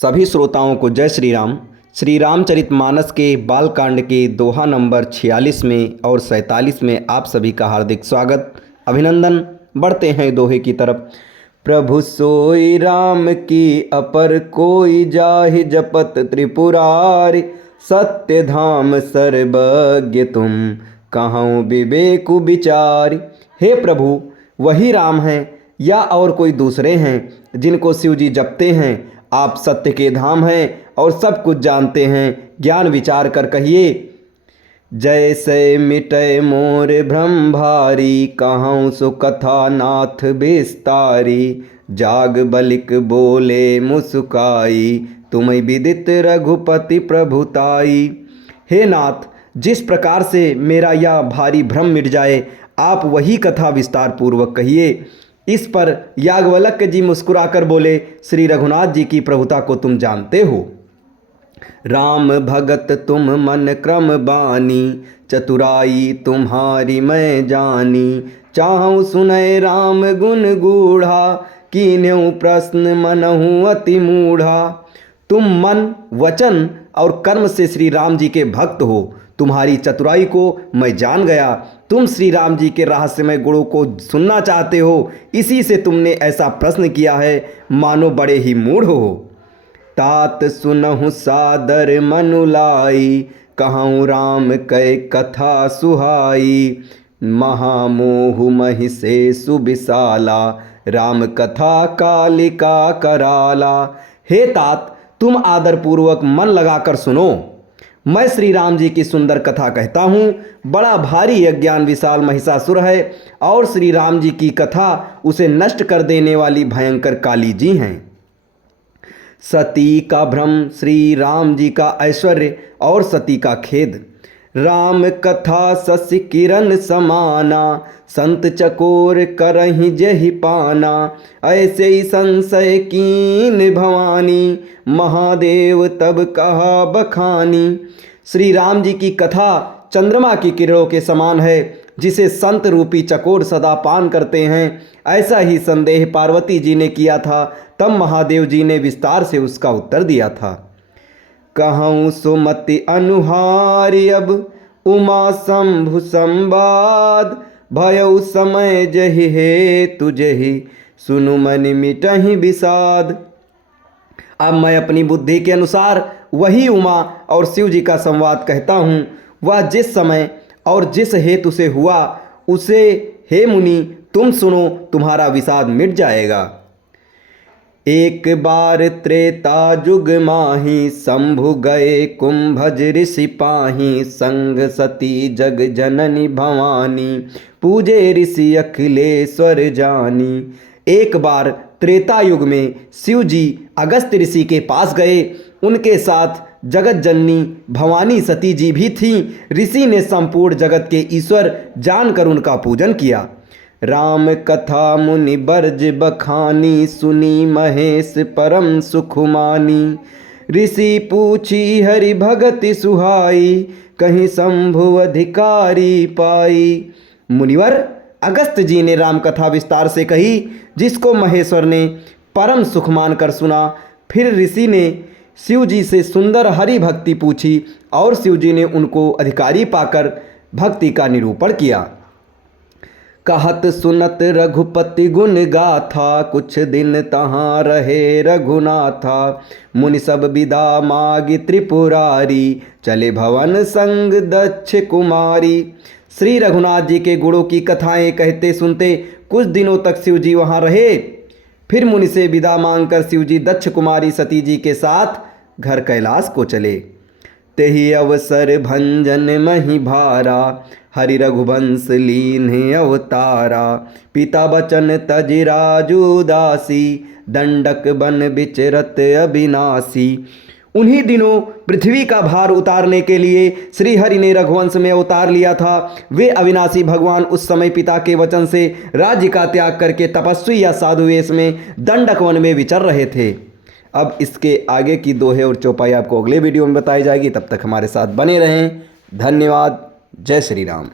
सभी श्रोताओं को जय श्री राम। श्री रामचरितमानस के बालकांड के दोहा नंबर 46 में और 47 में आप सभी का हार्दिक स्वागत अभिनंदन। बढ़ते हैं दोहे की तरफ। प्रभु सोई राम की अपर कोई जाहि जपत त्रिपुरारि, सत्य धाम सर्वज्ञ तुम कहाँ विवेक विचारि। हे प्रभु, वही राम हैं या और कोई दूसरे हैं जिनको शिव जी जपते हैं। आप सत्य के धाम हैं और सब कुछ जानते हैं। ज्ञान विचार कर कहिए। जैसे मिटय मोर भ्रम भारी, कहूँ सो कथा नाथ विस्तारी। जाग बलिक बोले मुस्काई, तुम्हें विदित रघुपति प्रभुताई। हे नाथ, जिस प्रकार से मेरा यह भारी भ्रम मिट जाए, आप वही कथा विस्तार पूर्वक कहिए। इस पर याज्ञवल्क्य जी मुस्कुराकर बोले, श्री रघुनाथ जी की प्रभुता को तुम जानते हो। राम भगत तुम मन क्रम बानी, चतुराई तुम्हारी मैं जानी। चाहूँ सुनय राम गुण गूढ़ा, कीन्हु प्रश्न मनहु अति मूढ़ा। तुम मन, वचन और कर्म से श्री राम जी के भक्त हो। तुम्हारी चतुराई को मैं जान गया। तुम श्री राम जी के रहस्यमय गुणों को सुनना चाहते हो, इसी से तुमने ऐसा प्रश्न किया है, मानो बड़े ही मूढ़ हो। तात सुनहु सादर मनुलाई, कहूँ राम कै कथा सुहाई। महामोह महि से सुबिसाला, राम कथा कालिका कराला। हे तात, तुम आदरपूर्वक मन लगाकर सुनो। मैं श्री राम जी की सुंदर कथा कहता हूँ। बड़ा भारी अज्ञान विशाल महिषासुर है और श्री राम जी की कथा उसे नष्ट कर देने वाली भयंकर काली जी हैं। सती का भ्रम, श्री राम जी का ऐश्वर्य और सती का खेद। राम कथा शशि किरण समाना, संत चकोर करहि जेहि पाना। ऐसे ही संशय कीन भवानी, महादेव तब कहा बखानी। श्री राम जी की कथा चंद्रमा की किरणों के समान है, जिसे संत रूपी चकोर सदा पान करते हैं। ऐसा ही संदेह पार्वती जी ने किया था। तब महादेव जी ने विस्तार से उसका उत्तर दिया था। कहूँ सुमति अनुहारी, अब उमा शंभु संवाद। भयउ समय जहि हे तुझहि, सुनु मन मिटहि विषाद। अब मैं अपनी बुद्धि के अनुसार वही उमा और शिव जी का संवाद कहता हूँ। वह जिस समय और जिस हेतु से हुआ, उसे हे मुनि तुम सुनो, तुम्हारा विषाद मिट जाएगा। एक बार त्रेता जुग माही, शंभु गए कुंभज ऋषि पाही। संग सती जग जननी भवानी, पूजे ऋषि अखिलेश्वर जानी। एक बार त्रेता युग में शिव जी अगस्त्य ऋषि के पास गए। उनके साथ जगत जननी भवानी सती जी भी थीं। ऋषि ने संपूर्ण जगत के ईश्वर जानकर उनका पूजन किया। राम कथा मुनि बरज बखानी, सुनी महेश परम सुखमानी। ऋषि पूछी हरि भगति सुहाई, कहीं शंभु अधिकारी पाई। मुनिवर, अगस्त्य जी ने राम कथा विस्तार से कही, जिसको महेश्वर ने परम सुख मानकर सुना। फिर ऋषि ने शिव जी से सुंदर हरि भक्ति पूछी और शिव जी ने उनको अधिकारी पाकर भक्ति का निरूपण किया। कहत सुनत रघुपति गुण गाथा, कुछ दिन तहाँ रहे रघुनाथा। मुनि सब विदा मागी त्रिपुरारी, चले भवन संग दक्ष कुमारी। श्री रघुनाथ जी के गुणों की कथाएं कहते सुनते कुछ दिनों तक शिव जी वहाँ रहे। फिर मुनि से विदा मांगकर शिव जी दक्ष कुमारी सती जी के साथ घर कैलाश को चले। तेहि अवसर भंजन मही भारा, हरि रघुवंश लीन्ह अवतारा। पिता बचन तज राजू दासी, दंडक बन विचरत अविनाशी। उन्हीं दिनों पृथ्वी का भार उतारने के लिए श्री हरि ने रघुवंश में अवतार लिया था। वे अविनाशी भगवान उस समय पिता के वचन से राज्य का त्याग करके तपस्वी या साधु वेश में दंडक वन में विचर रहे थे। अब इसके आगे की दोहे और चौपाई आपको अगले वीडियो में बताई जाएगी। तब तक हमारे साथ बने रहें। धन्यवाद। जय श्री राम।